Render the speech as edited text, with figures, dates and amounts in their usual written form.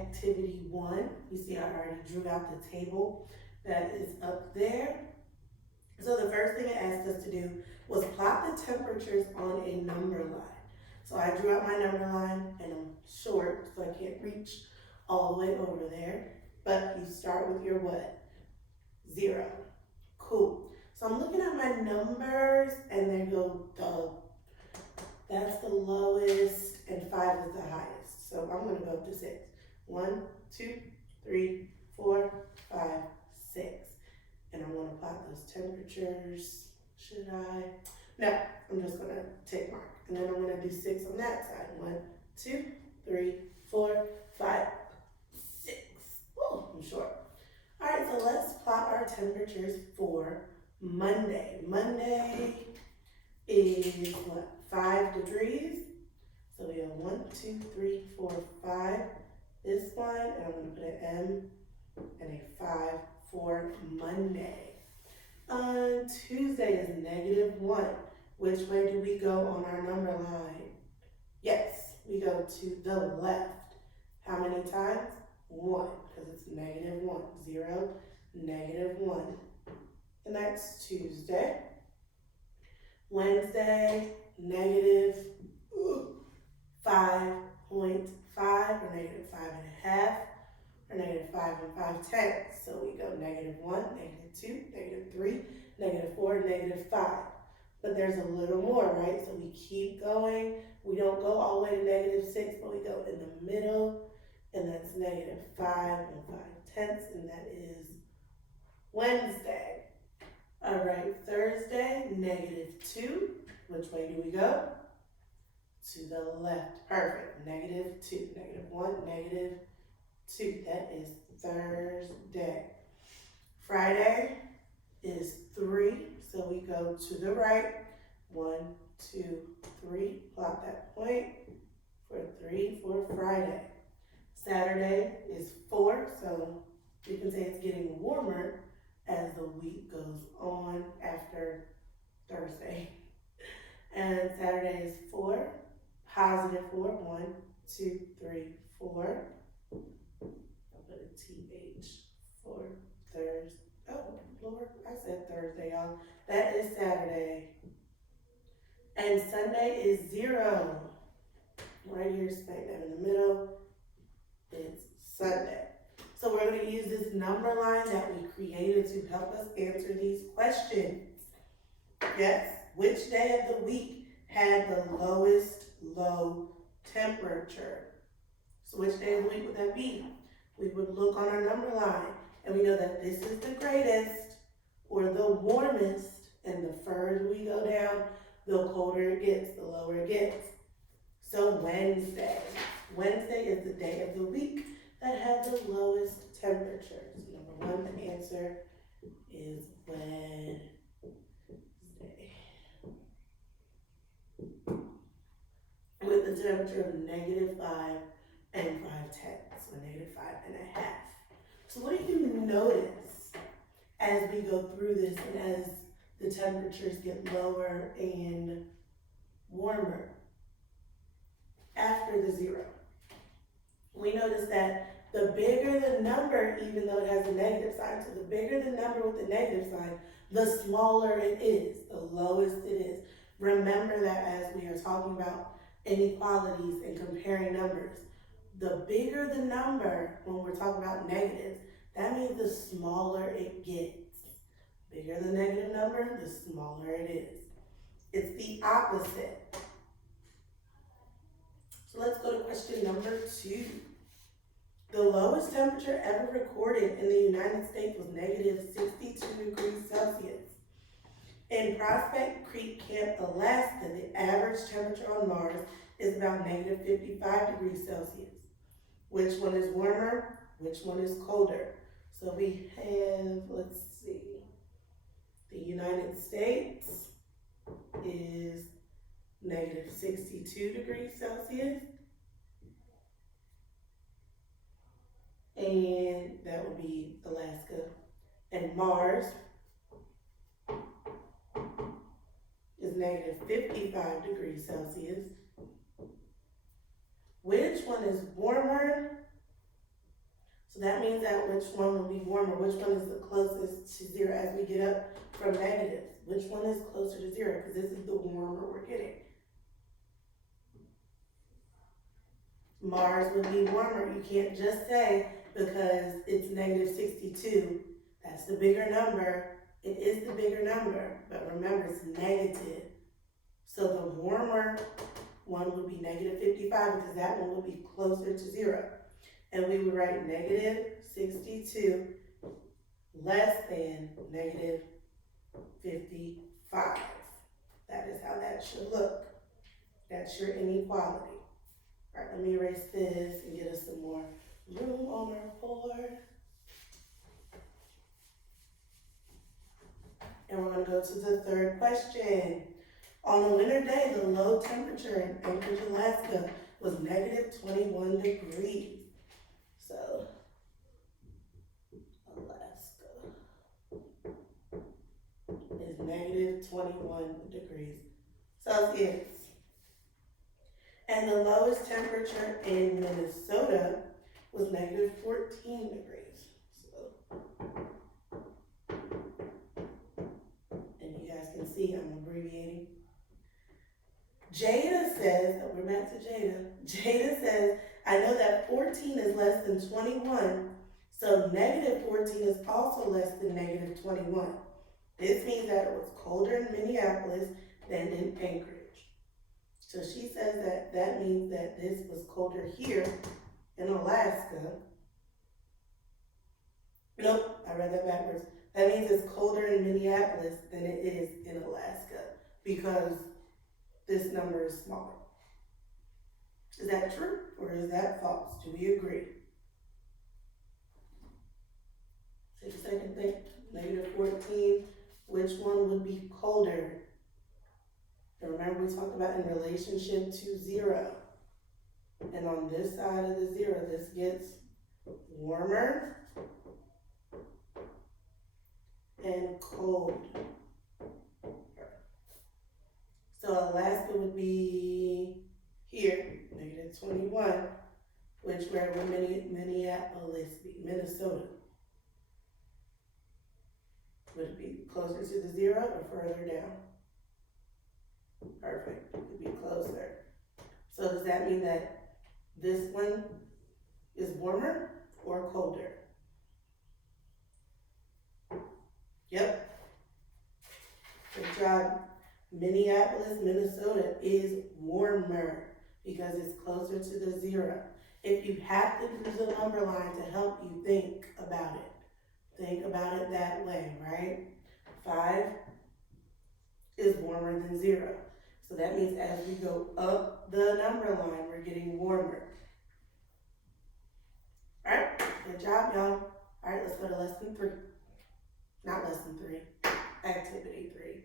activity 1. You see I already drew out the table that is up there. So the first thing it asked us to do was plot the temperatures on a number line. So I drew out my number line, and I'm short, so I can't reach all the way over there. But you start with your what? 0. Cool. So I'm looking at my numbers, and there go that's the lowest, and 5 is the highest. So I'm gonna go up to 6. 1, 2, 3, 4, 5, 6. And I'm gonna plot those temperatures. Should I? No, I'm just gonna tick mark. And then I'm gonna do 6 on that side. 1, 2, 3, 4, 5, 6. Ooh, I'm short. All right, so let's plot our temperatures for Monday. Monday is what? 5 degrees. So we have 1, 2, 3, 4, 5. This one, and I'm gonna put an M and a 5 for Monday. Tuesday is -1. Which way do we go on our number line? Yes, we go to the left. How many times? 1, because it's -1. 0, -1. And that's Tuesday. Wednesday, -5.5 or -5.5 or -5 and 5/10. So we go -1, -2, -3, -4, -5. But there's a little more, right? So we keep going. We don't go all the way to -6, but we go in the middle, and that's -5 and 5/10, and that is Wednesday. All right, Thursday, -2. Which way do we go? To the left. Perfect. -2, -1, -2. That is Thursday. Friday is 3, so we go to the right. 1, 2, 3. Plot that point for 3 for Friday. Saturday is 4, so you can say it's getting warmer as the week goes on after Thursday. And Saturday is 4, +4. 1, 2, 3, 4. I'll put a TH for Thursday. Oh, Lord, I said Thursday, y'all. That is Saturday. And Sunday is 0. Right here, smack dab in the middle. It's Sunday. So we're going to use this number line that we created to help us answer these questions. Yes, which day of the week had the lowest low temperature? So which day of the week would that be? We would look on our number line, and we know that this is the greatest or the warmest, and the further we go down, the colder it gets, the lower it gets. So Wednesday. Wednesday is the day of the week that had the lowest temperature. So number 1, the answer is Wednesday. With the temperature of -5 and 5/10, so -5.5. So what do you notice as we go through this and as the temperatures get lower and warmer? After the 0, we notice that the bigger the number, even though it has a negative sign, so the bigger the number with the negative sign, the smaller it is, the lowest it is. Remember that as we are talking about inequalities and comparing numbers, the bigger the number when we're talking about negatives, that means the smaller it gets. Bigger the negative number, the smaller it is. It's the opposite. So let's go to question number 2. The lowest temperature ever recorded in the United States was -62 degrees Celsius. In Prospect Creek Camp, Alaska, the average temperature on Mars is about -55 degrees Celsius. Which one is warmer? Which one is colder? So we have, let's see, the United States is -62 degrees Celsius. And that would be Alaska. And Mars is -55 degrees Celsius. Which one is warmer? So that means that which one will be warmer? Which one is the closest to zero as we get up from negatives? Which one is closer to zero? Because this is the warmer we're getting. Mars would be warmer. You can't just say because it's negative 62. That's the bigger number. It is the bigger number, but remember it's negative. So the warmer one would be negative 55 because that one would be closer to zero. And we would write negative 62 less than negative 55. That is how that should look. That's your inequality. All right, let me erase this and get us some more room on our board. And we're gonna go to the third question. On a winter day, the low temperature in Anchorage, Alaska was negative 21 degrees. So, Alaska is negative 21 degrees Celsius. And the lowest temperature in Minnesota was negative 14 degrees. So, and you guys can see I'm abbreviating. Jada says, we're back to Jada. Jada says, I know that 14 is less than 21, so negative 14 is also less than negative 21. This means that it was colder in Minneapolis than in Anchorage. So she says that that means that this was colder here in Alaska. Nope, I read that backwards. That means it's colder in Minneapolis than it is in Alaska because this number is smaller. Is that true or is that false? Do we agree? Take a second, think. Negative 14, which one would be colder? And remember we talked about in relationship to zero. And on this side of the zero, this gets warmer and cold. So Alaska would be here, negative 21, which where would Minneapolis be? Minnesota. Would it be closer to the zero or further down? Perfect, it would be closer. So does that mean that this one is warmer or colder? Yep. Good job. Minneapolis, Minnesota is warmer because it's closer to the zero. If you have to use a number line to help you think about it that way, right? 5 is warmer than 0. So that means as we go up the number line, we're getting warmer. All right, good job, y'all. All right, let's go to lesson 3. Not lesson 3, activity 3.